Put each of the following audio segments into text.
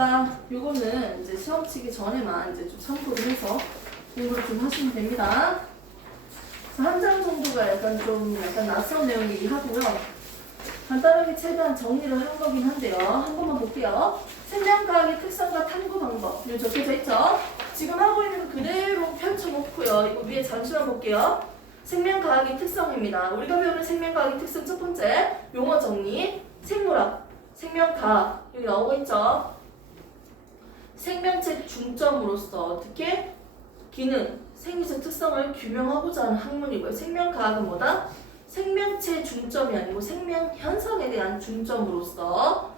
그러니까 요거는 이제 시험 치기 전에만 이제 좀 참고를 해서 공부를 좀 하시면 됩니다. 한 장 정도가 약간 낯선 내용이긴 하고요. 간단하게 최대한 정리를 한 거긴 한데요. 한 번만 볼게요. 생명과학의 특성과 탐구 방법. 여기 적혀져 있죠? 지금 하고 있는 거 그대로 펼쳐놓고요. 이거 위에 잠시만 볼게요. 생명과학의 특성입니다. 우리가 배우는 생명과학의 특성 첫 번째, 용어 정리. 생물학, 생명과학. 여기 나오고 있죠? 생명체 중점으로서 어떻게? 기능, 생리적 특성을 규명하고자 하는 학문이고요. 생명과학은 뭐다? 생명체 중점이 아니고 생명 현상에 대한 중점으로서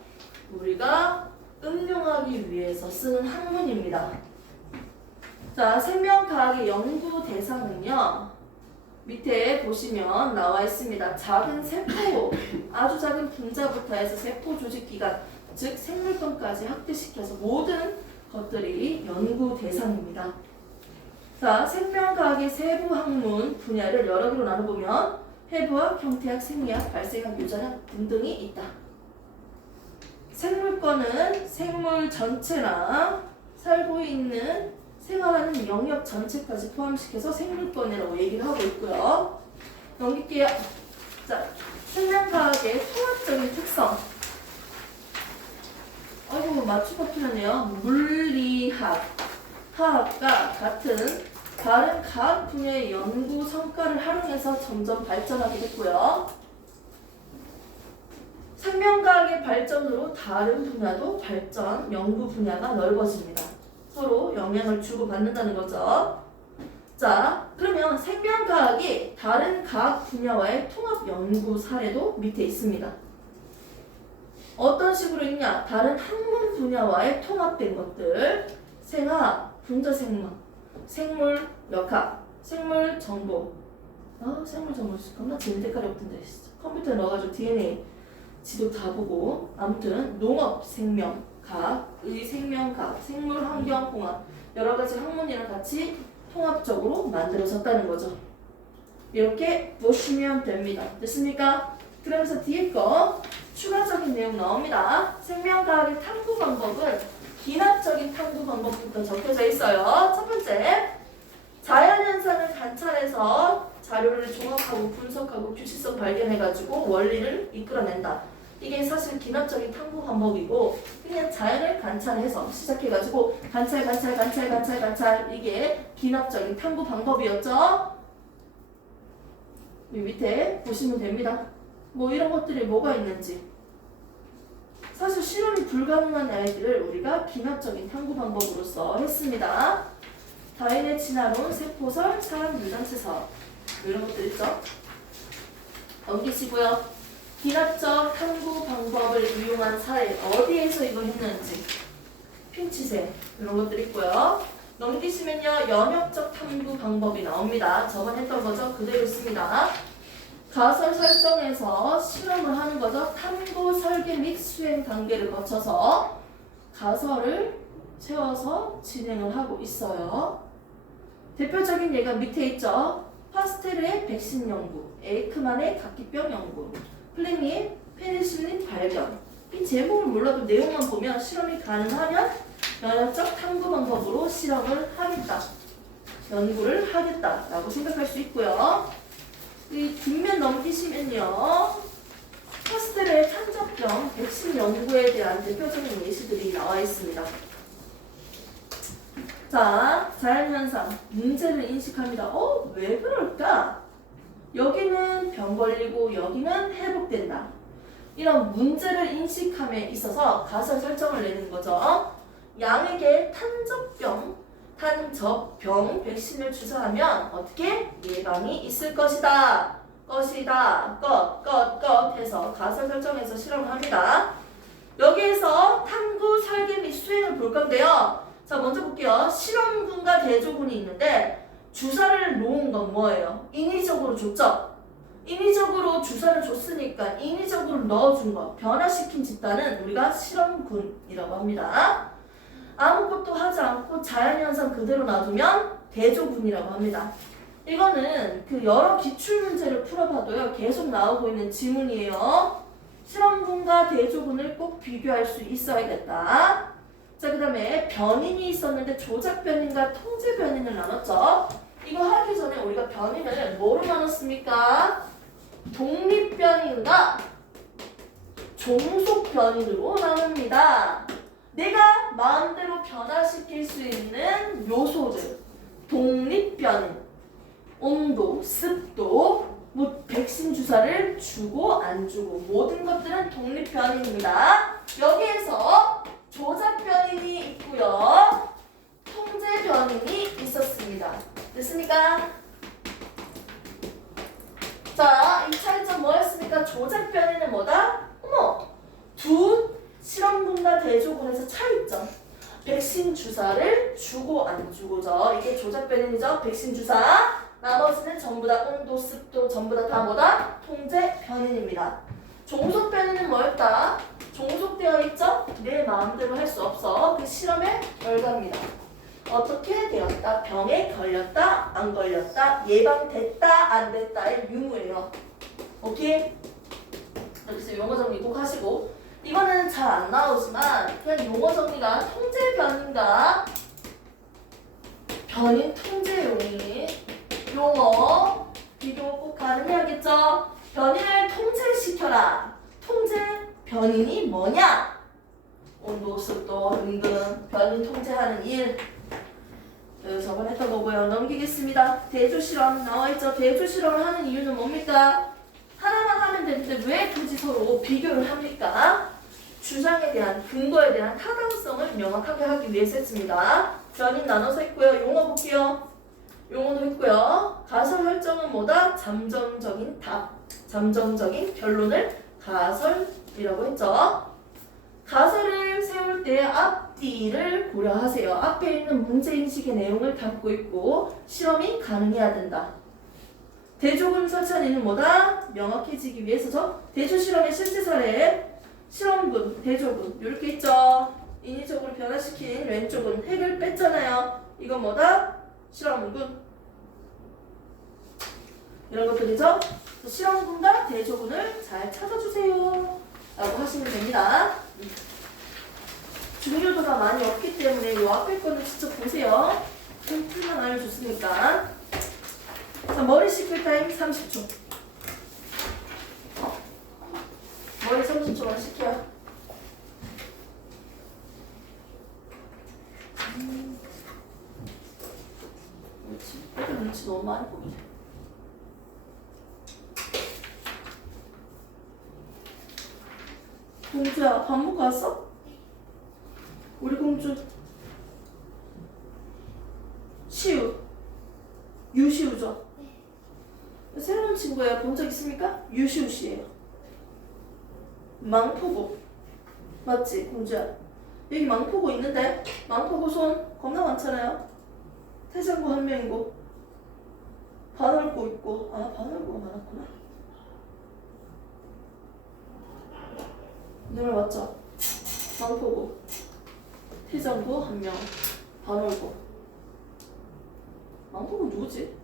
우리가 응용하기 위해서 쓰는 학문입니다. 자, 생명과학의 연구 대상은요. 밑에 보시면 나와 있습니다. 작은 세포, 아주 작은 분자부터 해서 세포 조직 기관, 즉 생물권까지 확대시켜서 모든 것들이 연구 대상입니다. 자, 생명과학의 세부 학문 분야를 여러 개로 나눠보면 해부학, 형태학, 생리학, 발생학, 유전학 등등이 있다. 생물권은 생물 전체나 살고 있는 생활하는 영역 전체까지 포함시켜서 생물권이라고 얘기를 하고 있고요. 넘길게요. 자, 생명과학의 통합적인 특성. 아이고, 맞추가 필요하네요. 물리학, 화학과 같은 다른 과학 분야의 연구 성과를 활용해서 점점 발전하게 됐고요. 생명과학의 발전으로 다른 분야도 발전, 연구 분야가 넓어집니다. 서로 영향을 주고받는다는 거죠. 자, 그러면 생명과학이 다른 과학 분야와의 통합 연구 사례도 밑에 있습니다. 어떤 식으로 있냐? 다른 학문 분야와의 통합된 것들, 생화학, 분자생물, 생물역학, 생물정보. 생물정보 겁나 재밌는 데깔이 없던데. 컴퓨터에 넣어가지고 DNA 지도 다 보고. 아무튼 농업생명학, 의생명학, 생물환경공학 여러 가지 학문이랑 같이 통합적으로 만들어졌다는 거죠. 이렇게 보시면 됩니다. 됐습니까? 그러면서 뒤에 거 추가적인 내용 나옵니다. 생명과학의 탐구 방법은 기하학적인 탐구 방법부터 적혀져 있어요. 첫 번째, 자연현상을 관찰해서 자료를 종합하고 분석하고 규칙성 발견해가지고 원리를 이끌어낸다. 이게 사실 기하학적인 탐구 방법이고 그냥 자연을 관찰해서 시작해가지고 관찰 이게 기하학적인 탐구 방법이었죠. 이 밑에 보시면 됩니다. 뭐 이런 것들이 뭐가 있는지. 사실 실험이 불가능한 아이들을 우리가 기하학적인 탐구 방법으로서 했습니다. 다인의 진화론, 세포설, 사람 유전체설 이런 것들 있죠. 넘기시고요. 기하학적 탐구 방법을 이용한 사례 어디에서 이거 했는지 핀치세 이런 것들 있고요. 넘기시면요. 연역적 탐구 방법이 나옵니다. 저번 했던 거죠. 그대로 있습니다. 가설 설정에서 실험을 하는 거죠. 탐구 설계 및 수행 단계를 거쳐서 가설을 세워서 진행을 하고 있어요. 대표적인 예가 밑에 있죠. 파스텔의 백신 연구, 에이크만의 각기병 연구, 플레밍의 페니실린 발견. 이 제목을 몰라도 내용만 보면 실험이 가능하면 연역적 탐구 방법으로 실험을 하겠다, 연구를 하겠다라고 생각할 수 있고요. 이 뒷면 넘기시면요. 파스텔의 탄저병 백신 연구에 대한 대표적인 예시들이 나와 있습니다. 자, 자연현상, 문제를 인식합니다. 왜 그럴까? 여기는 병 걸리고 여기는 회복된다. 이런 문제를 인식함에 있어서 가설 설정을 내는 거죠. 양에게 탄저병 백신을 주사하면 어떻게 예방이 있을 것이다. 해서 가설 설정해서 실험을 합니다. 여기에서 탐구 설계 및 수행을 볼 건데요. 자, 먼저 볼게요. 실험군과 대조군이 있는데 주사를 놓은 건 뭐예요? 인위적으로 줬죠? 인위적으로 주사를 줬으니까 인위적으로 넣어준 거, 변화시킨 집단은 우리가 실험군이라고 합니다. 아무것도 하지 않고 자연현상 그대로 놔두면 대조군이라고 합니다. 이거는 그 여러 기출문제를 풀어봐도요. 계속 나오고 있는 지문이에요. 실험군과 대조군을 꼭 비교할 수 있어야겠다. 자, 그 다음에 변인이 있었는데 조작 변인과 통제 변인을 나눴죠. 이거 하기 전에 우리가 변인을 뭐로 나눴습니까? 독립 변인과 종속 변인으로 나눕니다. 내가 마음대로 변화시킬 수 있는 요소들, 독립 변인, 온도, 습도, 뭐 백신 주사를 주고 안 주고 모든 것들은 독립 변인입니다. 여기에서 조작 변인이 있고요. 통제 변인이 있었습니다. 됐습니까? 자, 이 차이점 뭐였습니까? 조작 변인은 뭐다? 어머! 두 실험군과 대조군에서 차이점. 백신 주사를 주고 안 주고죠. 이게 조작 변인이죠. 백신 주사. 나머지는 전부 다 온도, 습도 전부 다 뭐다? 통제 변인입니다. 종속 변인은 뭐였다? 종속되어 있죠? 내 마음대로 할 수 없어. 그 실험의 결과입니다. 어떻게 되었다? 병에 걸렸다? 안 걸렸다? 예방됐다? 안 됐다의 유무예요. 오케이? 여기서 용어 정리 꼭 하시고 이거는 잘 안 나오지만 그냥 용어 정리가 통제 변인과 변인 통제용이 용어 비교 꼭 가능해야겠죠? 변인을 통제시켜라. 통제 변인이 뭐냐? 온도, 습도 등등 변인 통제하는 일. 저번에 했던 거고요. 넘기겠습니다. 대조 실험 나와있죠? 대조 실험을 하는 이유는 뭡니까? 하나만 하면 되는데 왜 굳이 서로 비교를 합니까? 주장에 대한 근거에 대한 타당성을 명확하게 하기 위해서 했습니다. 변인 나눠서 했고요. 용어 볼게요. 용어도 했고요. 가설 설정은 뭐다? 잠정적인 답, 잠정적인 결론을 가설이라고 했죠. 가설을 세울 때 앞뒤를 고려하세요. 앞에 있는 문제인식의 내용을 담고 있고 실험이 가능해야 된다. 대조군 설치한 이유는 뭐다? 명확해지기 위해서죠. 대조 실험의 실제 사례 실험군, 대조군 이렇게 있죠. 인위적으로 변화시킨 왼쪽은 핵을 뺐잖아요. 이건 뭐다? 실험군. 이런 것들이죠. 실험군과 대조군을 잘 찾아주세요. 라고 하시면 됩니다. 중요도가 많이 없기 때문에 이 앞에 거는 직접 보세요. 풀만 알려줬으니까. 자, 머리 씻을 타임 30초. 머리 30초만 씻게요. 그렇지. 애들 눈치 너무 많이 보이네. 공주야, 밥 먹고 왔어? 우리 공주 시우 유시우죠? 새로운 친구예요. 본 적 있습니까? 유시우 씨예요. 망포고 맞지? 공주야 여기 망포고 있는데 망포고 손 겁나 많잖아요. 태장고 한 명이고 반월고 있고 반월고가 많았구나. 내 말 맞죠? 망포고 태장고 한 명 반월고 망포고 누구지?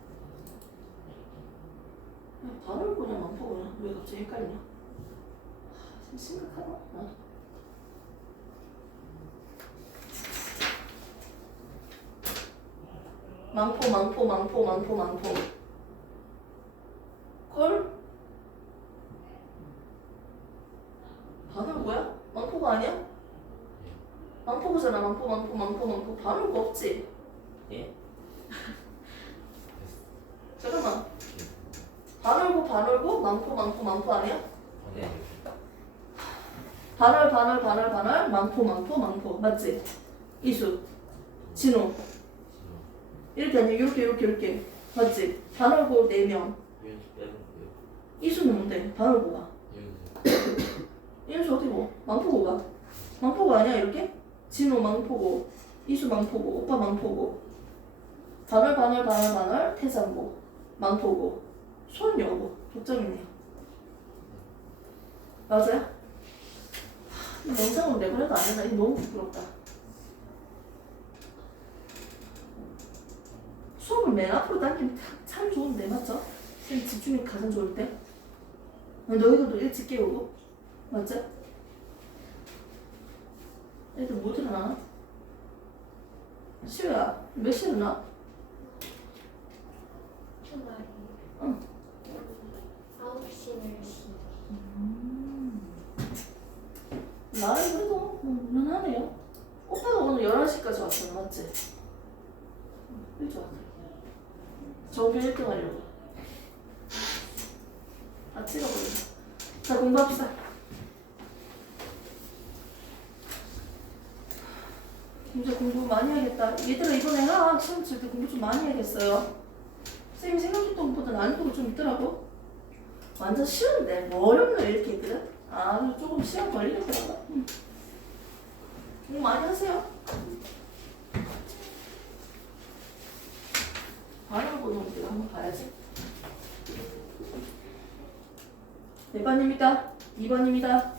반월고냐 망포고냐 왜 갑자기 헷갈리냐? 좀 심각하다. 망포 콜? 반월고야? 망포가 아니야? 망포고잖아. 망포 반월고 없지? 예? 잠깐만 반월고 망포 아니야? 네. 반월 망포 맞지? 이수 진호 이렇게 아니야? 이렇게 맞지? 반월고 4명 이수는 뭔데? 반월고가 이수 어떻게 뭐? 망포고가 망포가 아니야 이렇게? 진호 망포고 이수 망포고 오빠 망포고 반월 태산고 망포고 손여고 독점이네요. 맞아요? 이 영상으로 내보내도 안 된다. 이거 너무 부끄럽다. 수업을 맨 앞으로 당기면 참 좋은데 맞죠? 집중력 가장 좋을 때 너희들도 일찍 깨우고 맞죠? 애들 못 일어나나? 시우야, 몇 시에 일어나? 주말에 응. 9시, 10시. 나이 그래도 무난하네요. 오빠도 오늘 11시까지 왔어, 맞지? 일찍 왔네. 정규 1등 하려고. 아, 찍어버리자. 자, 공부합시다. 이제 공부 많이 해야겠다. 얘들아, 이번에 화학 시험 칠 때 공부 좀 많이 해야겠어요. 선생님이 생각했던 것보다 난이도가 좀 있더라고. 완전 쉬운데, 뭐 어렵노 이렇게 있거든? 아, 조금 시간 걸리겠더라고. 공부 많이 하세요. 바라보는 놈들 한번 봐야지. 1번입니다. 2번입니다.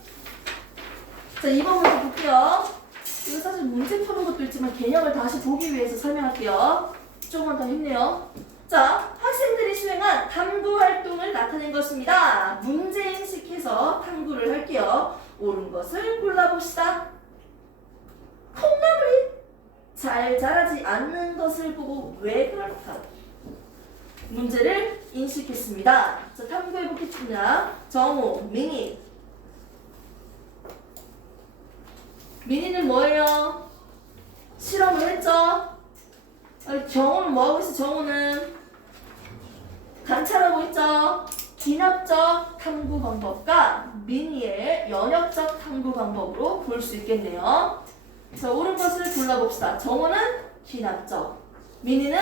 자, 2번 먼저 볼게요. 이거 사실 문제 푸는 것도 있지만 개념을 다시 보기 위해서 설명할게요. 조금만 더 힘내요. 자, 학생들이 수행한 탐구 활동을 나타낸 것입니다. 문제 인식해서 탐구를 할게요. 옳은 것을 골라봅시다. 콩나물이 잘 자라지 않는 것을 보고 왜 그럴까? 문제를 인식했습니다. 자, 탐구해 보겠습니다. 정우, 민희. 민희는 뭐예요? 실험을 했죠? 정우는 뭐하고 있어? 정우는 관찰하고 있죠? 기납적 탐구 방법과 민희의 연역적 탐구 방법으로 볼 수 있겠네요. 자, 옳은 것을 골라봅시다. 정우는 기납적, 민희는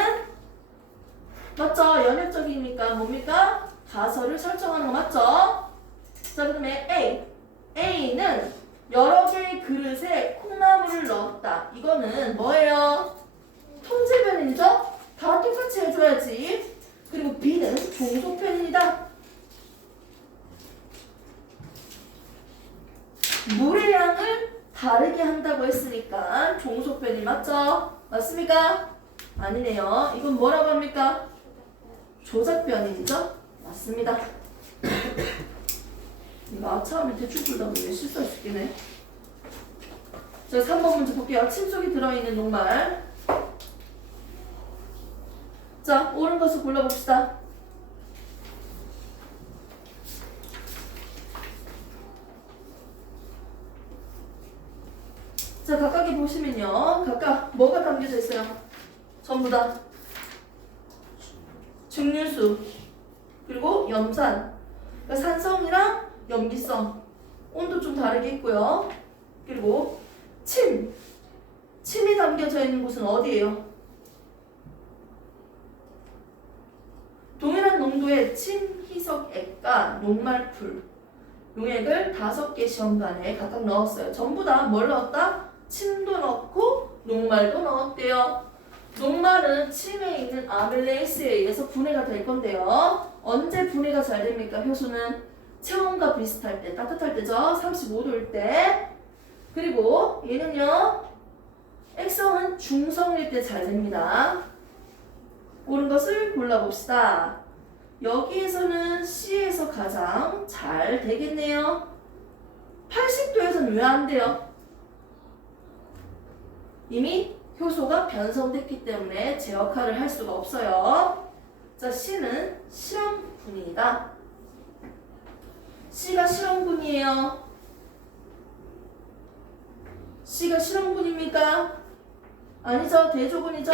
맞죠? 연역적이니까 뭡니까? 가설을 설정하는 거 맞죠? 자, 그다음에 A는 여러 개의 그릇에 콩나물을 넣었다. 이거는 뭐예요? 통제 변인이죠? 다 똑같이 해줘야지. 그리고 B는 종속 변인이다. 물의 양을 다르게 한다고 했으니까 종속 변인 맞죠? 맞습니까? 아니네요. 이건 뭐라고 합니까? 조작 변인이죠? 맞습니다. 이거 아차하면 대충 풀다 보면 실수할 수 있겠네. 자, 3번 문제 볼게요. 침 속에 들어있는 녹말. 자, 옳은 것을 골라봅시다. 자, 각각이 보시면요. 각각 뭐가 담겨져 있어요? 전부 다 증류수, 그리고 염산, 그러니까 산성이랑 염기성, 온도 좀 다르게 있고요. 그리고 침이 담겨져 있는 곳은 어디예요? 동일한 농도의 침, 희석, 액과 녹말풀, 용액을 5개 시험관에 각각 넣었어요. 전부 다 뭘 넣었다? 침도 넣고 녹말도 넣었대요. 녹말은 침에 있는 아밀레이스에 의해서 분해가 될 건데요. 언제 분해가 잘 됩니까? 효소는 체온과 비슷할 때, 따뜻할 때죠. 35도일 때. 그리고 얘는요. 액성은 중성일 때 잘 됩니다. 옳은 것을 골라봅시다. 여기에서는 C에서 가장 잘 되겠네요. 80도에서는 왜 안 돼요? 이미 효소가 변성됐기 때문에 제 역할을 할 수가 없어요. 자, C는 실험분이다. C가 실험분이에요. C가 실험분입니까? 아니죠. 대조분이죠.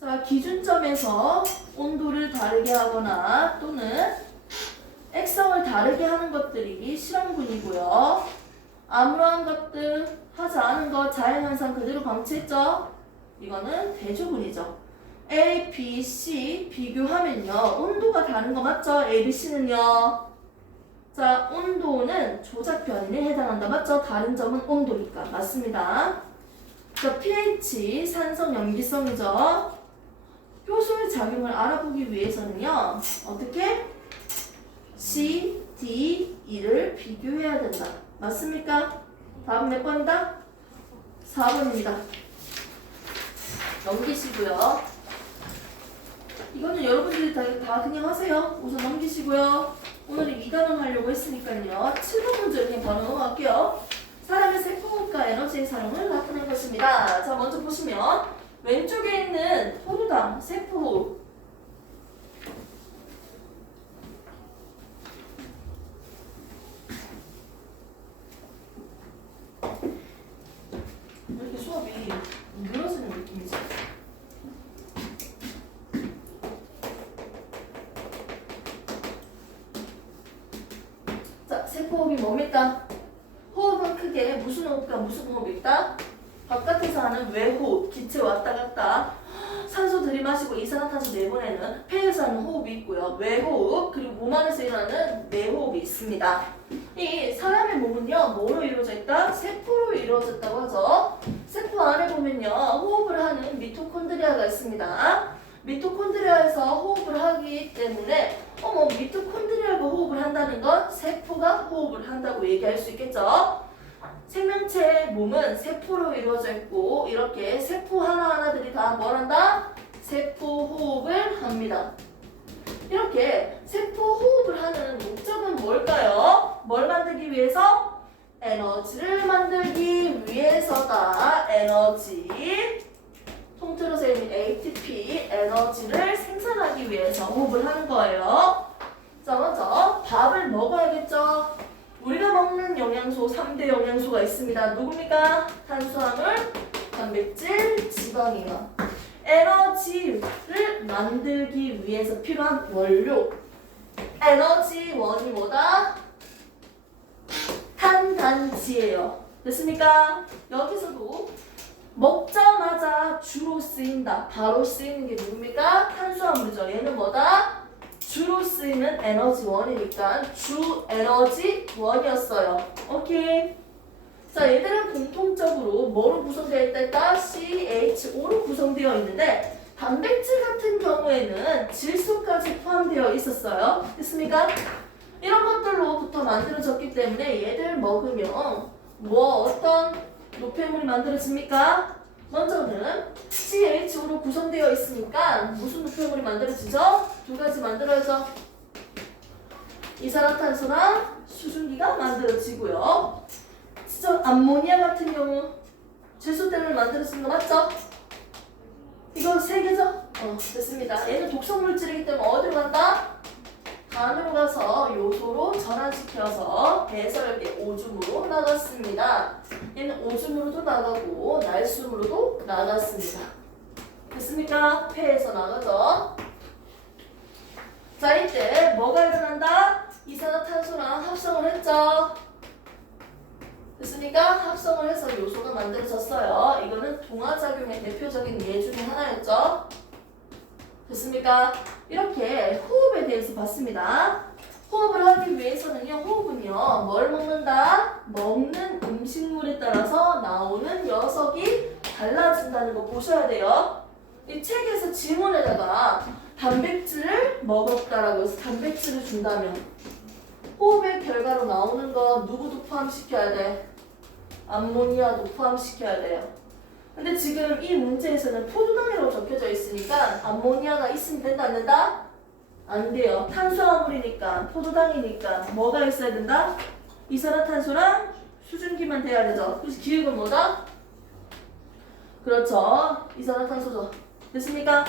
자, 기준점에서 온도를 다르게 하거나 또는 액성을 다르게 하는 것들이 실험분이고요. 아무러한 것들 하지 않은 것 자연현상 그대로 방치했죠. 이거는 대조분이죠. A, B, C 비교하면요. 온도가 다른 거 맞죠? A, B, C는요. 자, 온도는 조작 변인에 해당한다. 맞죠? 다른 점은 온도니까. 맞습니다. 자, pH, 산성 염기성이죠. 효소의 작용을 알아보기 위해서는요. 어떻게? C, D, E를 비교해야 된다. 맞습니까? 다음 몇 번이다? 4번입니다. 넘기시고요. 이거는 여러분들이 다 그냥 하세요. 우선 넘기시고요. 오늘은 2단원 하려고 했으니까요. 7번 문제 그냥 바로 넘어갈게요. 사람의 세포물과 에너지의 사용을 나타낸 것입니다. 자, 먼저 보시면 왼쪽에 있는 포도당, 세포호흡. 왜 이렇게 수업이 늘어지는 느낌이지? 자, 세포호흡이 뭡니까? 호흡은 크게 무슨 호흡과 무슨 호흡이 있다? 바깥에서 하는 외호흡, 기체 왔다 갔다 산소 들이마시고 이산화탄소 내보내는 폐에서 하는 호흡이 있고요. 외호흡 그리고 몸 안에서 일어나는 내호흡이 있습니다. 이 사람의 몸은요 뭐로 이루어져 있다? 세포로 이루어졌다고 하죠. 세포 안에 보면요 호흡을 하는 미토콘드리아가 있습니다. 미토콘드리아에서 호흡을 하기 때문에 미토콘드리아가 호흡을 한다는 건 세포가 호흡을 한다고 얘기할 수 있겠죠. 생명체의 몸은 세포로 이루어져 있고 이렇게 세포 하나하나들이 다 뭘 한다? 세포 호흡을 합니다. 이렇게 세포 호흡을 하는 목적은 뭘까요? 뭘 만들기 위해서? 에너지를 만들기 위해서다. 에너지. 통틀어서 있는 ATP, 에너지를 생산하기 위해서 호흡을 하는 거예요. 자, 먼저 밥을 먹어야겠죠? 우리가 먹는 영양소 3대 영양소가 있습니다. 누굽니까? 탄수화물, 단백질, 지방이요. 에너지를 만들기 위해서 필요한 원료. 에너지원이 뭐다? 탄단지예요. 됐습니까? 여기서도 먹자마자 주로 쓰인다. 바로 쓰이는 게 누굽니까? 탄수화물이죠. 얘는 뭐다? 주로 쓰이는 에너지원이니까 주 에너지원이었어요. 오케이. 자, 얘들은 공통적으로 뭐로 구성되어 있다? CHO로 구성되어 있는데 단백질 같은 경우에는 질소까지 포함되어 있었어요. 됐습니까? 이런 것들로부터 만들어졌기 때문에 얘들 먹으면 어떤 노폐물이 만들어집니까? 먼저는 CHO로 구성되어 있으니까 무슨 노폐물이 만들어지죠? 두 가지 만들어져. 이산화탄소랑 수증기가 만들어지고요. 진짜 암모니아 같은 경우 질소 때문에 만들어지는 거 맞죠? 이거 세 개죠? 됐습니다. 얘는 독성 물질이기 때문에 어디로 간다? 간으로 가서 요소로 전환시켜서 배설계 오줌으로 나갔습니다. 얘는 오줌으로도 나가고 날숨으로도 나갔습니다. 됐습니까? 폐에서 나가죠. 자, 이때 뭐가 일어난다? 이산화탄소랑 합성을 했죠. 됐습니까? 합성을 해서 요소가 만들어졌어요. 이거는 동화작용의 대표적인 예 중에 하나였죠. 됐습니까? 이렇게 호흡에 대해서 봤습니다. 호흡을 하기 위해서는요, 호흡은요, 뭘 먹는다? 먹는 음식물에 따라서 나오는 녀석이 달라진다는 거 보셔야 돼요. 이 책에서 지문에다가 단백질을 먹었다라고 해서 단백질을 준다면 호흡의 결과로 나오는 거 누구도 포함시켜야 돼? 암모니아도 포함시켜야 돼요. 근데 지금 이 문제에서는 포도당이라고 적혀져 있으니까 암모니아가 있으면 된다 안 된다? 안 돼요. 탄수화물이니까 포도당이니까 뭐가 있어야 된다? 이산화탄소랑 수증기만 돼야 되죠. 그래서 기획은 뭐다? 그렇죠. 이산화탄소죠. 됐습니까?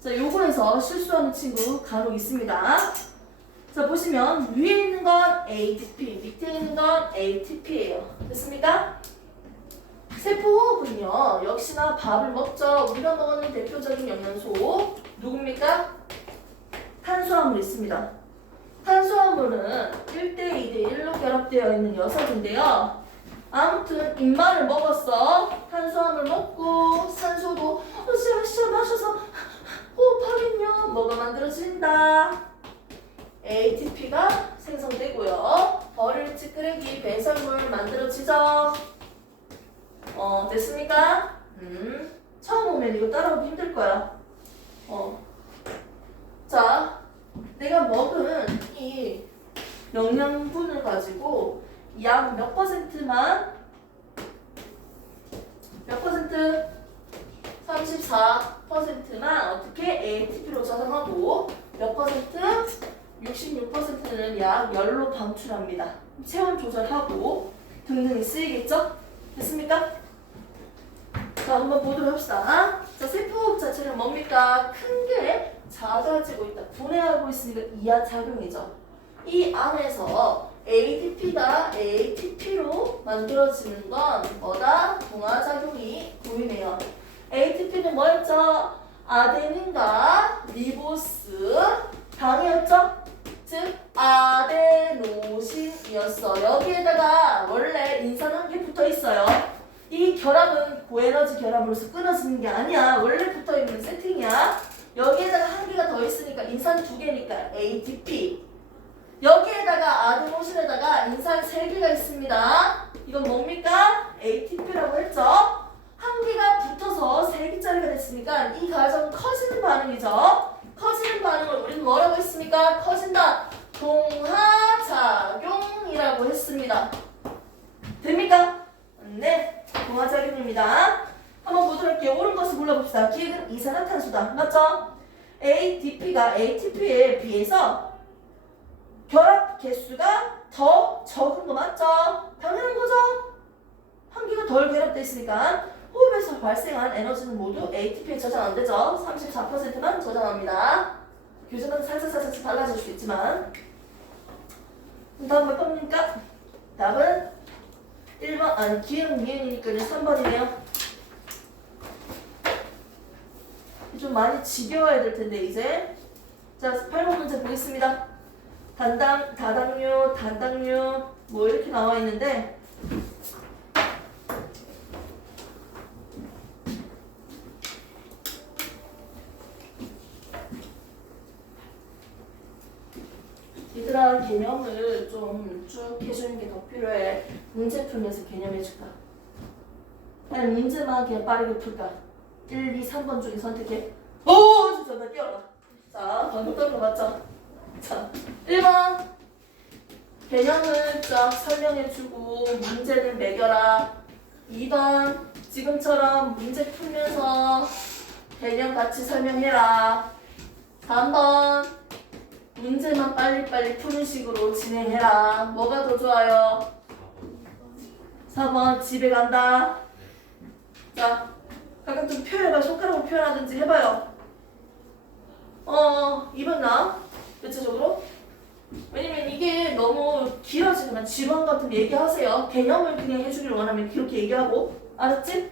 자, 요거에서 실수하는 친구 간혹 있습니다. 자, 보시면 위에 있는 건 ATP, 밑에 있는 건 ATP예요. 됐습니까? 세포호흡은요, 역시나 밥을 먹죠. 우리가 먹는 대표적인 영양소 누굽니까? 탄수화물이 있습니다. 탄수화물은 1대 2대 1로 결합되어 있는 녀석인데요. 아무튼 입만을 먹었어. 탄수화물 먹고 산소도 으쌰으쌰 마셔서 호흡하면요 뭐가 만들어진다? ATP가 생성되고요. 버릴 찌끄레기 배설물 만들어지죠. 됐습니까? 처음 오면 이거 따라오기 힘들 거야. 자, 내가 먹은 이 영양분을 가지고 약 몇 퍼센트만 몇 퍼센트? 34%만 어떻게 ATP로 저장하고 몇 퍼센트? 66%는 약 열로 방출합니다. 체온 조절하고 등등이 쓰이겠죠? 됐습니까? 자, 한번 보도록 합시다. 자, 세포 자체는 뭡니까? 큰 게 작아지고 있다. 분해하고 있으니까 이하 작용이죠. 이 안에서 ADP가 ATP로 만들어지는 건 뭐다? 동화작용이 보이네요. ATP는 뭐였죠? 아데닌과 리보스 당이었죠? 즉 아데노신이었어. 여기에다가 원래 인산 한 개 붙어 있어요. 이 결합은 고에너지 결합으로서 끊어지는 게 아니야. 원래 붙어 있는 세팅이야. 여기에다가 한 개가 더 있으니까 인산 두 개니까 ATP. 여기에다가 아데노신에다가 인산 세 개가 있습니다. 이건 뭡니까? ATP라고 했죠. 한 개가 붙어서 세 개짜리가 됐으니까 이 과정은 커지는 반응이죠. 커지는 반응을 우리는 뭐라고 했습니까? 커진다. 동화작용이라고 했습니다. 됩니까? 네, 동화작용입니다. 한번 보도록 할게요. 옳은 것을 골라봅시다. 기획은 이산화탄소다. 맞죠? ADP가 ATP에 비해서 결합 개수가 더 적은 거 맞죠? 당연한 거죠? 한 개가 덜 결합되어 있으니까 호흡에서 발생한 에너지는 모두 ATP에 저장 안 되죠? 34%만 저장합니다. 교재마다 살짝 달라질 수 있지만. 다음 몇 번입니까? 답은 1번, 아니 기회는 미은이니까 3번이네요. 좀 많이 지겨워야 될 텐데 이제. 자, 8번 문제 보겠습니다. 다당류 뭐 이렇게 나와 있는데 얘들아 개념을 좀 쭉 해주는 게 더 필요해. 문제 풀면서 개념 해줄까? 아니 문제만 그냥 빠르게 풀까? 1, 2, 3번 중에 선택해. 오! 진짜 나 깨어라. 자, 방금 떴는 거 맞죠? 자, 1번 개념을 쫙 설명해주고 문제를 매겨라. 2번 지금처럼 문제 풀면서 개념 같이 설명해라. 3번 문제만 빨리빨리 푸는 식으로 진행해라. 뭐가 더 좋아요? 4번 집에 간다. 자, 각각 좀 표현해봐. 손가락으로 표현하든지 해봐요. 2번 나 대체적으로. 왜냐면 이게 너무 길어지면 지루한 것 같으면 얘기하세요. 개념을 그냥 해주기를 원하면 그렇게 얘기하고. 알았지?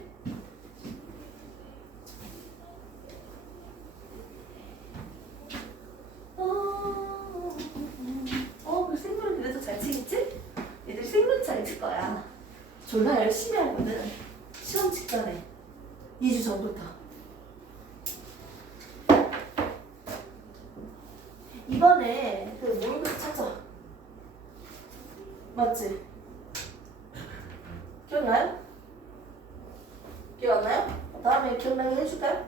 그 생물은 그래도 잘 치겠지? 얘들 생물 잘 칠 거야. 졸라 열심히 하거든. 시험 직전에 2주 전부터. 이번에 그 모의고사 찾아. 맞지? 기억나요? 기억 안 나요? 다음에 기억나게 해줄까요?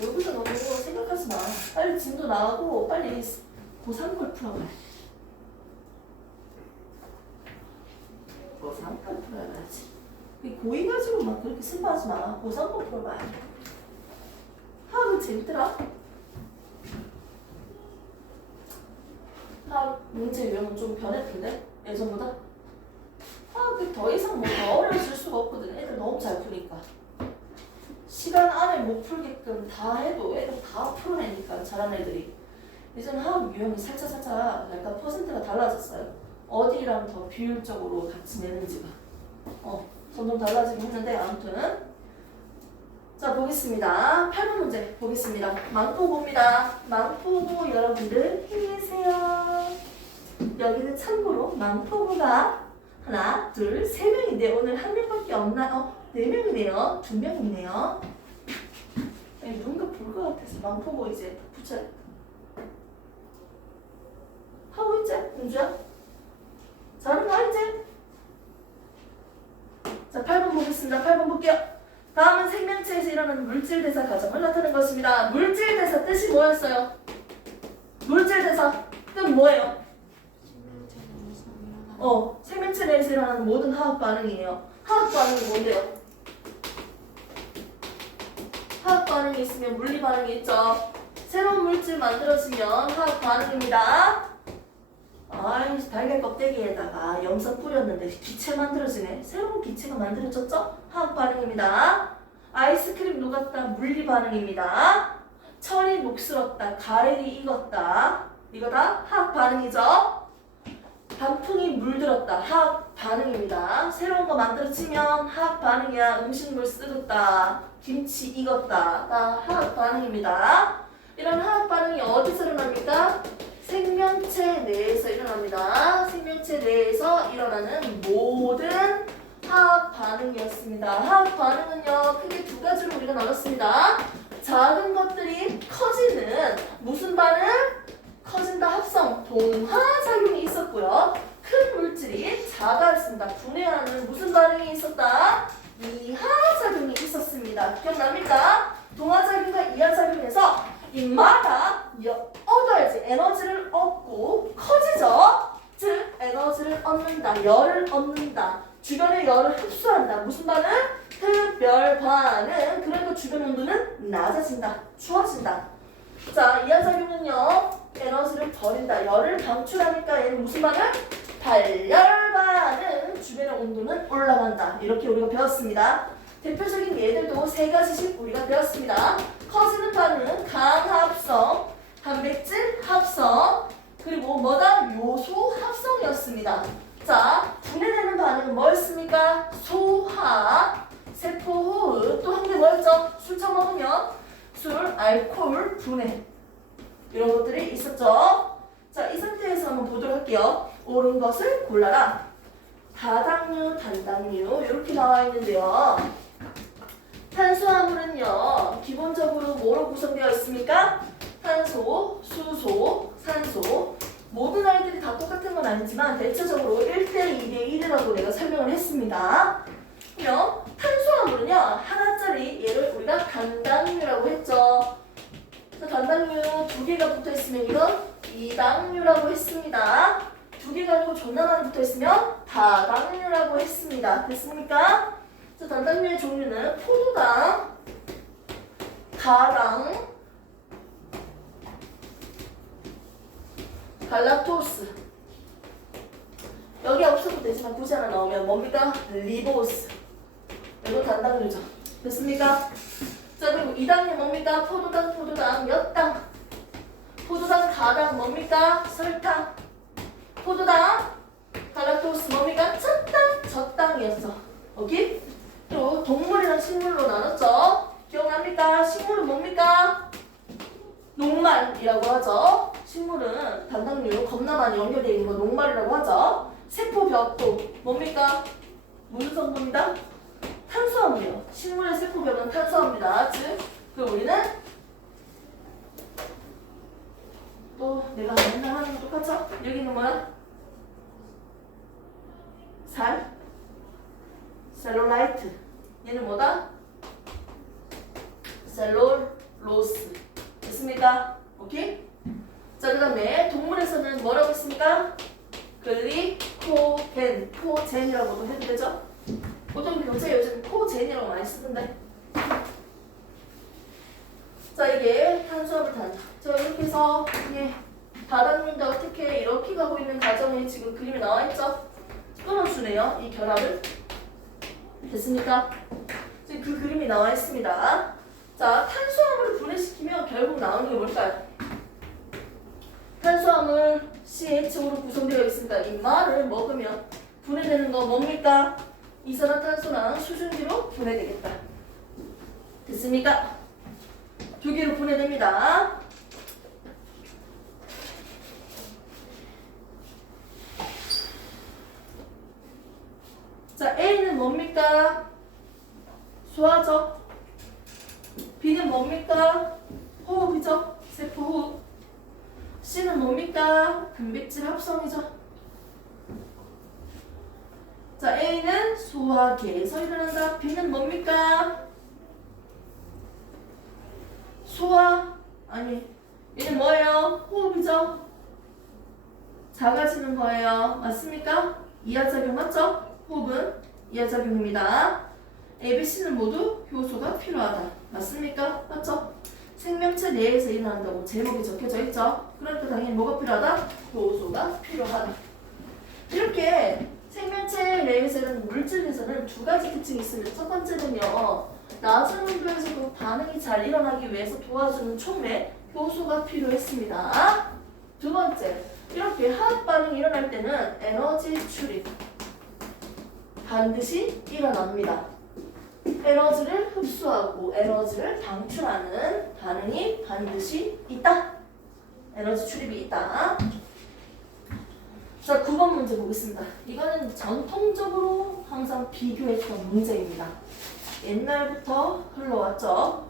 모의고사 너무 생각하지 마. 빨리 진도 나가고 빨리 고3 걸 풀어봐야 돼. 고3 걸 풀어야지. 고2 가지고 막 그렇게 슬퍼하지 마. 고3 걸 풀어봐야 돼. 하루 재밌더라. 나 문제 유형은 좀 변했던데? 예전보다? 더 이상 더 어려워질 수가 없거든. 애들 너무 잘 푸니까. 시간 안에 못 풀게끔 다 해도 애들 다 풀어내니까 잘하는 애들이. 이제는 화학 유형이 살짝 약간 퍼센트가 달라졌어요. 어디랑 더 비율적으로 같이 내는지가 점점 달라지긴 했는데 아무튼 자 보겠습니다. 8번 문제 보겠습니다. 망포고입니다. 망포고 여러분들 힘내세요. 여기는 참고로 망포고가 하나, 둘, 세 명인데 오늘 한 명밖에 없나요? 네 명이네요. 두 명이네요. 누군가 볼 것 같아서 망포고 이제 붙여야 하고 있지? 은주야? 잘하는 거 알지? 자 8번 보겠습니다. 8번 볼게요. 다음은 생명체에서 일어나는 물질대사 과정을 나타낸 것입니다. 물질대사 뜻이 뭐였어요? 물질대사 뜻 뭐예요? 생명체 내에서 일어나는 모든 화학 반응이에요. 화학 반응이 뭔데요? 화학 반응이 있으면 물리 반응이 있죠. 새로운 물질 만들어지면 화학 반응입니다. 아이, 달걀 껍데기에다가 염석 뿌렸는데 기체 만들어지네. 새로운 기체가 만들어졌죠? 화학 반응입니다. 아이스크림 녹았다. 물리 반응입니다. 철이 녹슬었다. 가래리 익었다. 이거 다 화학 반응이죠? 단풍이 물들었다. 화학 반응입니다. 새로운 거 만들어지면 화학 반응이야. 음식물 쓰겠다. 김치 익었다. 다 화학 반응입니다. 이런 화학 반응이 어디서 일어납니까? 생명체 내에서 일어납니다. 생명체 내에서 일어나는 모든 화학 반응이었습니다. 화학 반응은요, 크게 두 가지로 우리가 나눴습니다. 작은 것들이 커지는 무슨 반응? 커진다 합성, 동화작용이 있었고요. 큰 물질이 작아졌습니다. 분해하는 무슨 반응이 있었다? 이하작용이 있었습니다. 기억납니까? 동화작용과 이하작용에서 이마다 얻어야지 에너지를 얻고 커지죠. 즉 에너지를 얻는다, 열을 얻는다, 주변의 열을 흡수한다. 무슨 반응? 흡열 반응. 그러니까 주변 온도는 낮아진다, 추워진다. 자, 이하작용은요, 에너지를 버린다, 열을 방출하니까 얘는 무슨 반응? 발열 반응. 주변의 온도는 올라간다. 이렇게 우리가 배웠습니다. 대표적인 예들도 세 가지씩 우리가 배웠습니다. 커지는 반응, 강합성, 단백질 합성, 그리고 뭐다? 요소 합성이었습니다. 자, 분해되는 반응은 뭐였습니까? 소화, 세포호흡, 또 한 개 뭐였죠? 술 처먹으면 술, 알코올, 분해, 이런 것들이 있었죠. 자, 이 상태에서 한번 보도록 할게요. 옳은 것을 골라라. 다당류, 단당류 이렇게 나와 있는데요. 탄수화물은요, 기본적으로 뭐로 구성되어 있습니까? 탄소, 수소, 산소. 모든 아이들이 다 똑같은 건 아니지만 대체적으로 1대 2대 1이라고 내가 설명을 했습니다. 그럼 탄수화물은요, 하나짜리 얘를 우리가 단당류라고 했죠. 단당류 두 개가 붙어 있으면 이건 이당류라고 했습니다. 두 개가 아니고 존나 많이 붙어 있으면 다당류라고 했습니다. 됐습니까? 자, 단당류의 종류는 포도당, 가당, 갈락토스. 여기 없어도 되지만 굳이 하나 나오면 뭡니까? 리보스. 이거 단당류죠. 됐습니까? 자, 그리고 이당류 뭡니까? 포도당 몇 당? 포도당 가당 뭡니까? 설탕. 포도당 갈락토스 뭡니까? 젖당이었어. 오케이? 또 동물이랑 식물로 나눴죠. 기억납니까? 식물은 뭡니까? 녹말이라고 하죠. 식물은 단당류 겁나 많이 연결되어 있는 거 녹말이라고 하죠. 세포벽도 뭡니까? 무슨 성분이다? 탄수화물이요. 식물의 세포벽은 탄수화물이다. 즉, 그 우리는 또 내가 맨날 하는 거 똑같죠? 여기는 뭐야? 살, 셀룰라이트. 얘는 뭐다? 셀룰로스. 됐습니까? 오케이? 자, 그 다음에 동물에서는 뭐라고 했습니까? 글리코겐, 코젠이라고도 해도 되죠? 보통 교재 요즘 코젠이라고 많이 쓰던데. 자, 이게 탄수화물 단자. 자, 이렇게 해서 이게 다당류인데 어떻게 이렇게 가고 있는 과정에 지금 그림이 나와 있죠? 끊어주네요, 이 결합을. 됐습니까? 지금 그 그림이 나와 있습니다. 자, 탄수화물을 분해시키면 결국 나오는 게 뭘까요? 탄수화물 CHO로 구성되어 있습니다. 이 말을 먹으면 분해되는 거 뭡니까? 이산화탄소랑 수증기로 분해되겠다. 됐습니까? 두 개로 분해됩니다. 자, A는 뭡니까? 소화죠. B는 뭡니까? 호흡이죠. 세포호흡. C는 뭡니까? 단백질 합성이죠. 자, A는 소화계에서 일어난다. B는 뭡니까? 얘는 뭐예요? 호흡이죠. 작아지는 거예요. 맞습니까? 이하작용 맞죠? 호흡은 이하작용입니다. A, B, C는 모두 효소가 필요하다. 맞습니까? 맞죠? 생명체 내에서 일어난다고 제목이 적혀져 있죠. 그러니까 당연히 뭐가 필요하다? 효소가 필요하다. 이렇게 생명체 내에서 일어나는 물질에서는 두 가지 특징이 있습니다. 첫 번째는요, 낮은 온도에서도 반응이 잘 일어나기 위해서 도와주는 촉매 효소가 필요했습니다. 두 번째, 이렇게 화학 반응이 일어날 때는 에너지 출입 반드시 일어납니다. 에너지를 흡수하고 에너지를 방출하는 반응이 반드시 있다. 에너지 출입이 있다. 자, 9번 문제 보겠습니다. 이거는 전통적으로 항상 비교했던 문제입니다. 옛날부터 흘러왔죠.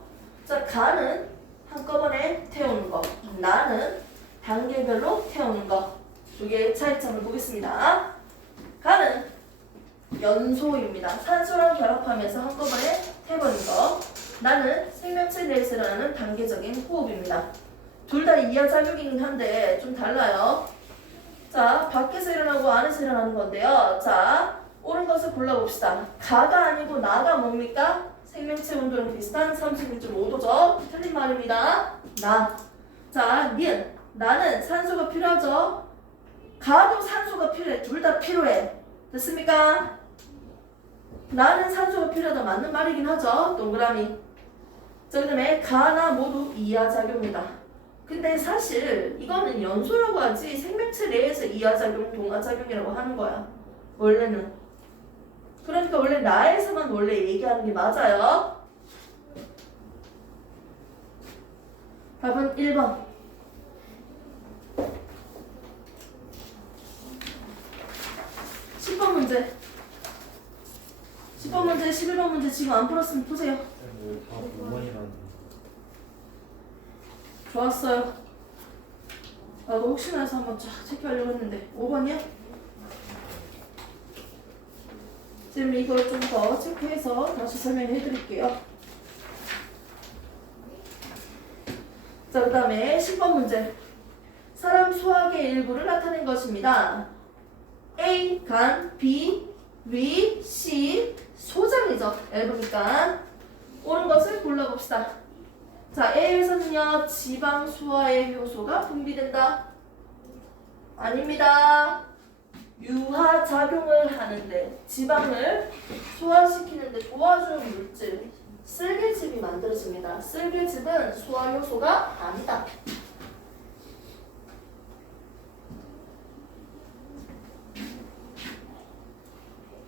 자, 가는 한꺼번에 태우는 거, 나는 단계별로 태우는 거. 두 개의 차이점을 보겠습니다. 가는 연소입니다. 산소랑 결합하면서 한꺼번에 태우는 거. 나는 생명체 내에서 일어나는 단계적인 호흡입니다. 둘 다 이하작용이긴 한데 좀 달라요. 자, 밖에서 일어나고 안에서 일어나는 건데요. 자, 옳은 것을 골라봅시다. 가가 아니고 나가 뭡니까? 생명체 온도랑 비슷한 36.5도죠. 틀린 말입니다. 나. 자, 니은. 나는 산소가 필요하죠. 가도 산소가 필요해. 둘 다 필요해. 됐습니까? 나는 산소가 필요하다. 맞는 말이긴 하죠. 동그라미. 자, 그 다음에 가나 모두 이하작용입니다. 근데 사실 이거는 연소라고 하지 생명체 내에서 이하작용, 동하작용이라고 하는 거야. 원래는. 그러니까 원래 나에서만 원래 얘기하는 게 맞아요. 답은 1번. 10번 문제. 10번 문제, 11번 문제 지금 안 풀었으면 푸세요. 다 5번이라는데. 좋았어요. 나도 혹시나 해서 한번 쫙 체크하려고 했는데 5번이야? 지금 이걸 좀 더 체크해서 다시 설명해 드릴게요. 자, 그 다음에 10번 문제. 사람 소화기의 일부를 나타낸 것입니다. A, 간, B, 위, C, 소장이죠. 앨범이니까. 옳은 것을 골라봅시다. 자, A에서는요, 지방 소화의 효소가 분비된다. 아닙니다. 유화작용을 하는데 지방을 소화시키는데 도와주는 물질 쓸개즙이 만들어집니다. 쓸개즙은 소화 효소가 아니다.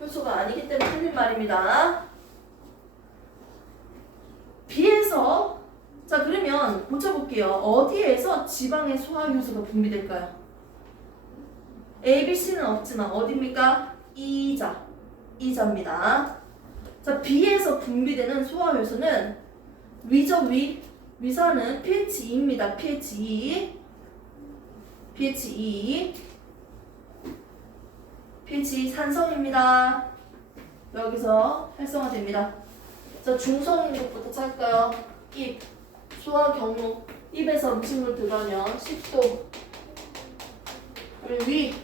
효소가 아니기 때문에 틀린 말입니다. B에서 자, 그러면 고쳐볼게요. 어디에서 지방의 소화 효소가 분비될까요? A, B, C는 없지만 어디입니까? 이자. 이자입니다. 자, B에서 분비되는 소화 효소는 위죠, 위. 위산은 pH2입니다. pH2. pH2. pH2 산성입니다. 여기서 활성화됩니다. 자, 중성인 것부터 찾을까요? 입. 소화 경로. 입에서 음식물 들어가면 10도. 그리고 위.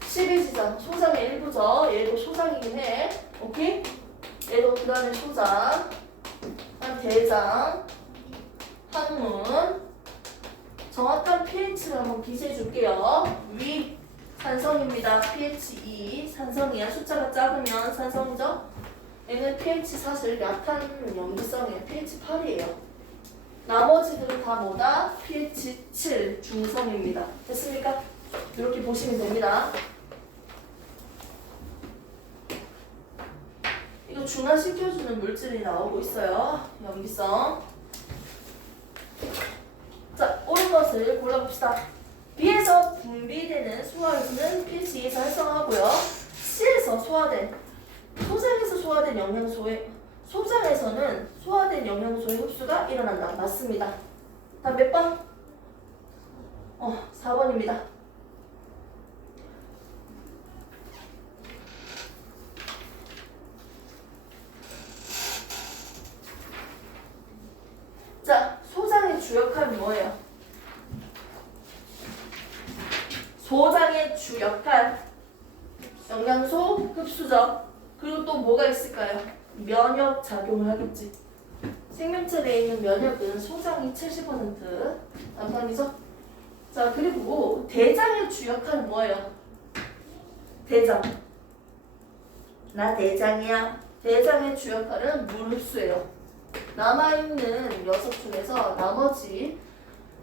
12지장. 소장의 일부죠. 얘도 소장이긴 해. 오케이? 얘도 그 다음에 소장. 한 대장. 항문. 정확한 pH를 한번 기재해 줄게요. 위. 산성입니다. pH2. 산성이야. 숫자가 작으면 산성이죠? 얘는 pH 사실 약한 염기성이에요. pH 8이에요. 나머지들은 다 뭐다? pH 7 중성입니다. 됐습니까? 이렇게 보시면 됩니다. 이거 중화시켜주는 물질이 나오고 있어요. 염기성. 자, 옳은 것을 골라봅시다. B에서 분비되는 소화효소는 pH 2에서 활성화하고요. C에서 소화된 소장에서 소화된 영양소의 소장에서는 소화된 영양소의 흡수가 일어난다. 맞습니다. 다음 몇 번? 4번입니다. 자, 소장의 주 역할은 뭐예요? 소장의 주 역할 영양소 흡수죠. 그리고 또 뭐가 있을까요? 면역 작용을 하겠지. 생명체 내에 있는 면역은 소장이 70%. 안방이죠? 자, 그리고 대장의 주 역할은 뭐예요? 대장. 나 대장이야. 대장의 주 역할은 물 흡수예요. 남아있는 녀석 중에서 나머지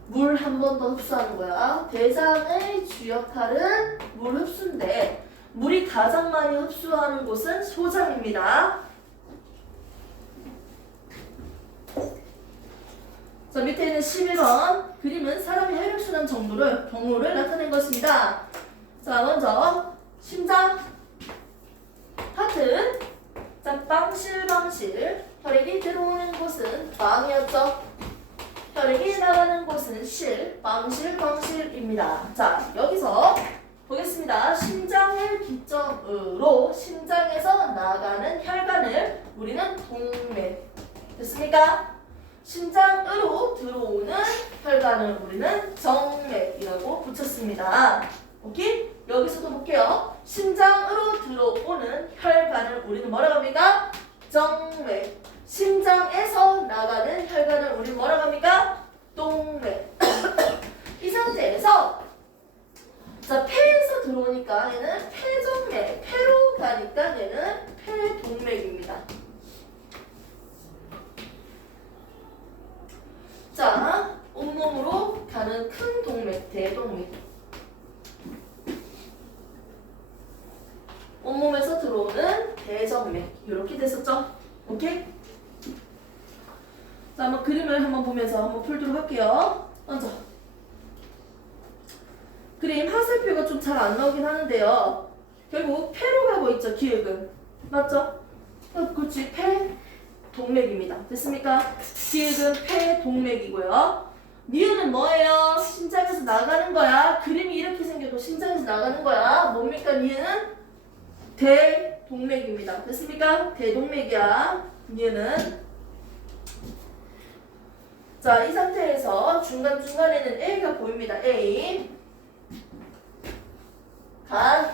물 한 번 더 흡수하는 거야. 대장의 주 역할은 물 흡수인데 물이 가장 많이 흡수하는 곳은 소장입니다. 자, 밑에 있는 11번 그림은 사람의 혈액순환 경로를 나타낸 것입니다. 자, 먼저 심장, 하트, 자, 방실방실. 혈액이 들어오는 곳은 방이었죠. 혈액이 나가는 곳은 방실방실입니다. 자, 여기서 보겠습니다. 심장을 기점으로 심장에서 나가는 혈관을 우리는 동맥. 됐습니까? 심장으로 들어오는 혈관을 우리는 정맥이라고 붙였습니다. 오케이? 여기서도 볼게요. 심장으로 들어오는 혈관을 우리는 뭐라고 합니까? 정맥. 심장에서 나가는 혈관을 우리는 뭐라고 합니까? 동맥. 이 상태에서 자, 폐에서 들어오니까 얘는 폐정맥, 폐로 가니까 얘는 폐동맥입니다. 자, 온몸으로 가는 큰 동맥, 대동맥. 온몸에서 들어오는 대정맥. 이렇게 됐었죠? 오케이? 자, 한번 그림을 한번 보면서 한번 풀도록 할게요. 먼저. 그림 화살표가 좀 잘 안 나오긴 하는데요. 결국 폐로 가고 있죠, 기획은. 맞죠? 그렇지, 폐. 동맥입니다. 됐습니까? 기획은 폐동맥이고요. 니은은 뭐예요? 심장에서 나가는 거야. 그림이 이렇게 생겨도 심장에서 나가는 거야. 뭡니까? 니은은 대동맥입니다. 됐습니까? 대동맥이야. 니은은. 자, 이 상태에서 중간중간에는 A가 보입니다. A. 간.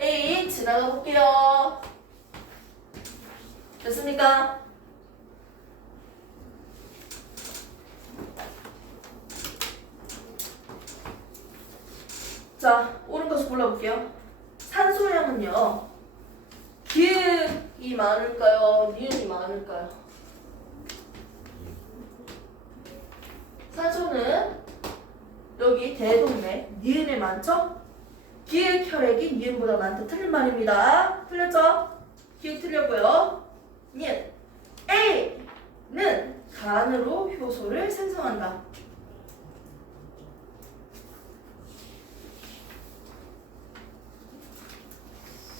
A 지나가 볼게요. 됐습니까? 자, 옳은 것을 골라볼게요. 산소량은요, 기읍이 많을까요? 니은이 많을까요? 산소는 여기 대동맥, 니은에 많죠? 기획 혈액이 니은보다 많다. 틀린 말입니다. 틀렸죠? 기획 틀렸고요. 니은. A는 간으로 효소를 생성한다.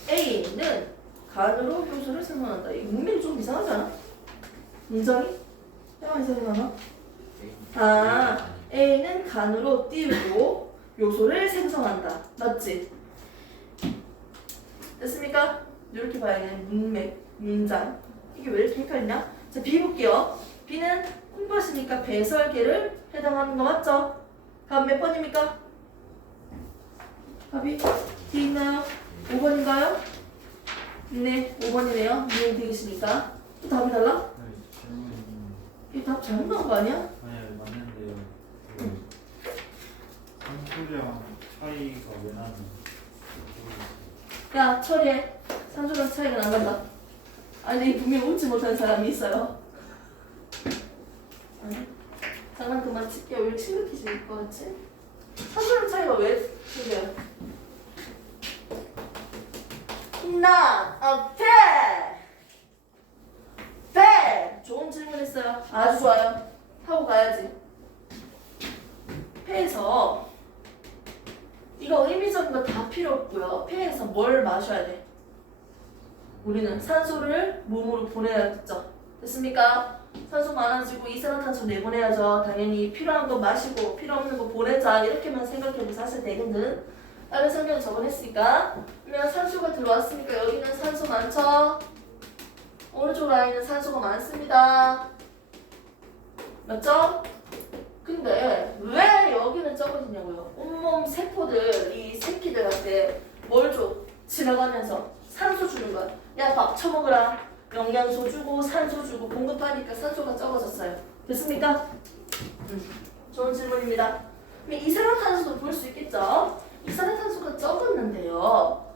A는 간으로 효소를 생성한다. 이 문맥이 좀 이상하지 않아? 문장이? 약간 이상하나? 아, A는 간으로 띄우고 요소를 생성한다. 맞지? 됐습니까? 이렇게 봐야겠네. 문맥, 문장. 이게 왜 이렇게 헷갈리냐? 자, B 볼게요. B는 콩팥이니까 배설계를 해당하는 거 맞죠? 답 몇 번입니까? 답이 D 있나요? 5번인가요? 네, 5번이네요. 니은 되겠습니까? 또 답이 달라? 네, 질문이 이 답 잘못 나온 거 아니야? 아니 맞는데요. 그 산소량 차이가 왜 나는지 모르겠어요. 야, 처리해. 산소랑 차이가 나간다. 아니, 분명히 웃지 못하는 사람이 있어요. 아니, 장난 그만 칠게. 왜 이렇게 심각해질 것 같지? 산소랑 차이가 왜 생겨요? 나, 폐! 좋은 질문했어요. 아주 좋아요. 하고 가야지. 폐에서 이거 의미적인 거 다 필요 없고요. 폐에서 뭘 마셔야 돼? 우리는 산소를 몸으로 보내야겠죠. 됐습니까? 산소 많아지고 이산화탄소 내보내야죠. 당연히 필요한 거 마시고 필요 없는 거 보내자. 이렇게만 생각해도 사실 되거든. 다른 설명 저번했으니까. 그러면 산소가 들어왔으니까 여기는 산소 많죠? 오른쪽 라인은 산소가 많습니다. 맞죠? 근데 왜 여기는 적어지냐고요? 온몸 세포들, 이 새끼들한테 뭘 줘? 지나가면서 산소 주는 거야. 야, 밥 처먹으라. 영양소 주고 산소 주고 공급하니까 산소가 적어졌어요. 됐습니까? 좋은 질문입니다. 그럼 이산화탄소도 볼 수 있겠죠? 이산화탄소가 적었는데요.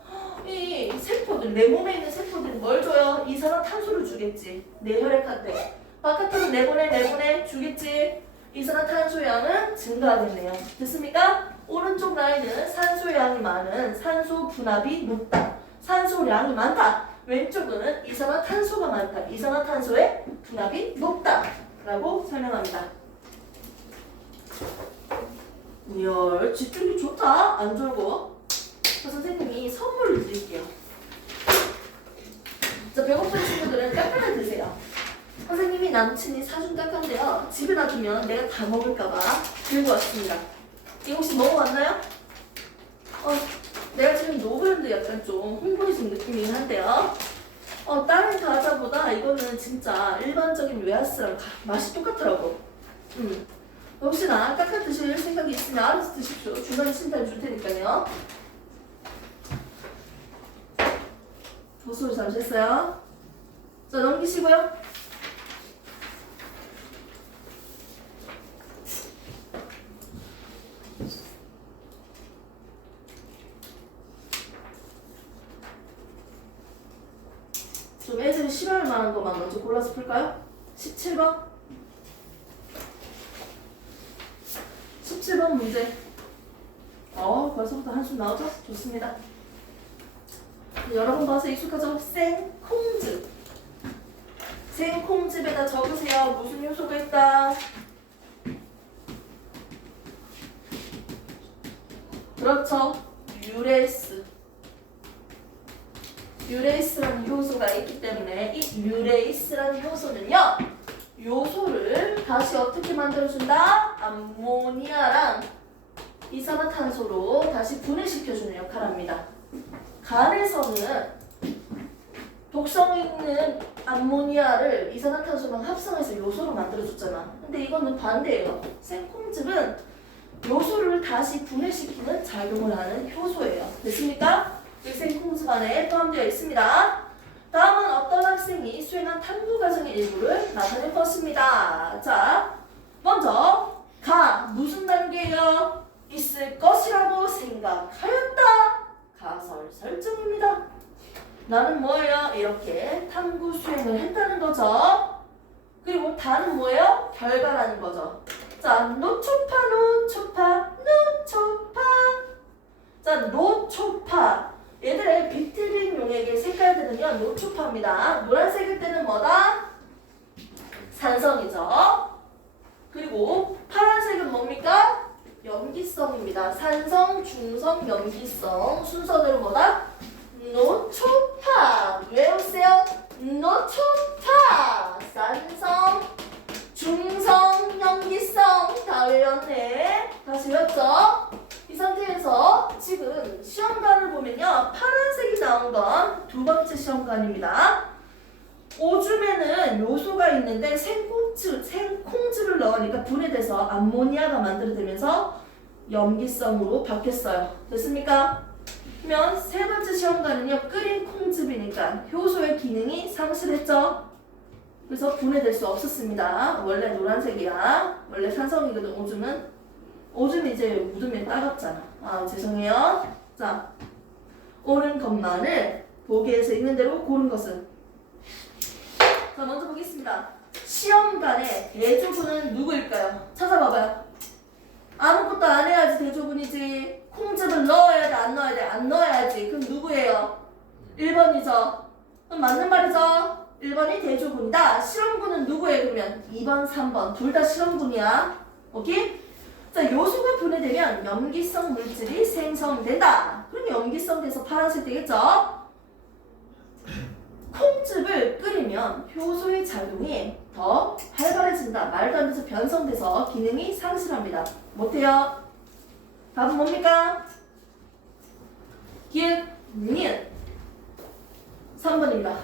이 세포들, 내 몸에 있는 세포들이 뭘 줘요? 이산화탄소를 주겠지. 내 혈액한테. 바깥으로 내보내 주겠지. 이산화탄소 양은 증가하겠네요. 됐습니까? 오른쪽 라인은 산소 양이 많은 산소 분압이 높다. 산소량이 많다. 왼쪽은 이산화탄소가 많다. 이산화탄소의 분압이 높다. 라고 설명합니다. 이야, 집중이 좋다. 안 졸고. 선생님이 선물을 드릴게요. 자, 배고픈 친구들은 까까를 드세요. 선생님이 남친이 사준 까까인데요. 집에 놔두면 내가 다 먹을까봐 들고 왔습니다. 이거 혹시 먹어봤나요? 내가 지금 노브랜드 약간 좀 홍보해준 느낌이긴 한데요. 다른 과자보다 이거는 진짜 일반적인 웨하스랑 맛이 똑같더라고. 혹시나 까까 드실 생각이 있으면 알아서 드십시오. 중간에 신탈 줄 테니까요. 호소를 잠시 했어요. 자, 넘기시고요. 좀 애들이 싫어할 만한 것만 먼저 골라서 풀까요? 17번. 17번 문제. 벌써부터 한숨 나오죠? 좋습니다. 여러 번 봐서 익숙하죠? 생콩즙. 생콩즙에다 적으세요. 무슨 요소가 있다? 그렇죠. 유레이스. 유레이스라는 요소가 있기 때문에 이 유레이스라는 요소는요. 요소를 다시 어떻게 만들어준다? 암모니아랑 이산화탄소로 다시 분해시켜주는 역할을 합니다. 간에서는 독성 있는 암모니아를 이산화탄소랑 합성해서 요소로 만들어줬잖아. 근데 이거는 반대예요. 생콩즙은 요소를 다시 분해시키는 작용을 하는 효소예요. 됐습니까? 이 생콩즙 안에 포함되어 있습니다. 다음은 어떤 학생이 수행한 탐구 과정의 일부를 나타낼 것입니다. 자, 먼저 무슨 단계예요? 있을 것이라고 생각하였다. 가설 설정입니다. 나는 뭐예요? 이렇게 탐구 수행을 했다는 거죠. 그리고 다는 뭐예요? 결과라는 거죠. 자, 노초파. 자, 노초파. 얘들의 비트린 용액의 색깔들은요, 노초파입니다. 노란색일 때는 뭐다? 산성이죠. 그리고 파란색은 뭡니까? 염기성입니다. 산성, 중성, 염기성. 순서대로 뭐다? 노초파. 외우세요. 노초파. 산성, 중성, 염기성. 다 외웠네. 다시 외웠죠? 이 상태에서 지금 시험관을 보면요. 파란색이 나온 건 두 번째 시험관입니다. 오줌에는 요소가 있는데 생콩즙을 넣으니까 분해돼서 암모니아가 만들어지면서 염기성으로 바뀌었어요. 됐습니까? 그러면 세 번째 시험관은요. 끓인 콩즙이니까 효소의 기능이 상실했죠. 그래서 분해될 수 없었습니다. 원래 노란색이야. 원래 산성이거든. 오줌이 이제 묻으면 따갑잖아. 죄송해요. 자, 옳은 것만을 보기에서 있는 대로 고른 것은. 자, 먼저 보겠습니다. 시험관의 대조군은 누구일까요? 찾아봐봐요. 아무것도 안 해야지 대조군이지. 콩즙을 넣어야 돼? 안 넣어야 돼? 안 넣어야지. 그럼 누구예요? 1번이죠. 그럼 맞는 말이죠? 1번이 대조군이다. 실험군은 누구예요? 그러면 2번, 3번. 둘 다 실험군이야. 오케이? 자, 요소가 분해되면 염기성 물질이 생성된다. 그럼 염기성 돼서 파란색 되겠죠? 콩즙을 끓이면 효소의 작용이 더 활발해진다. 말도 안 돼서 변성돼서 기능이 상실합니다. 못해요. 답은 뭡니까? 기억, 니은. 3번입니다.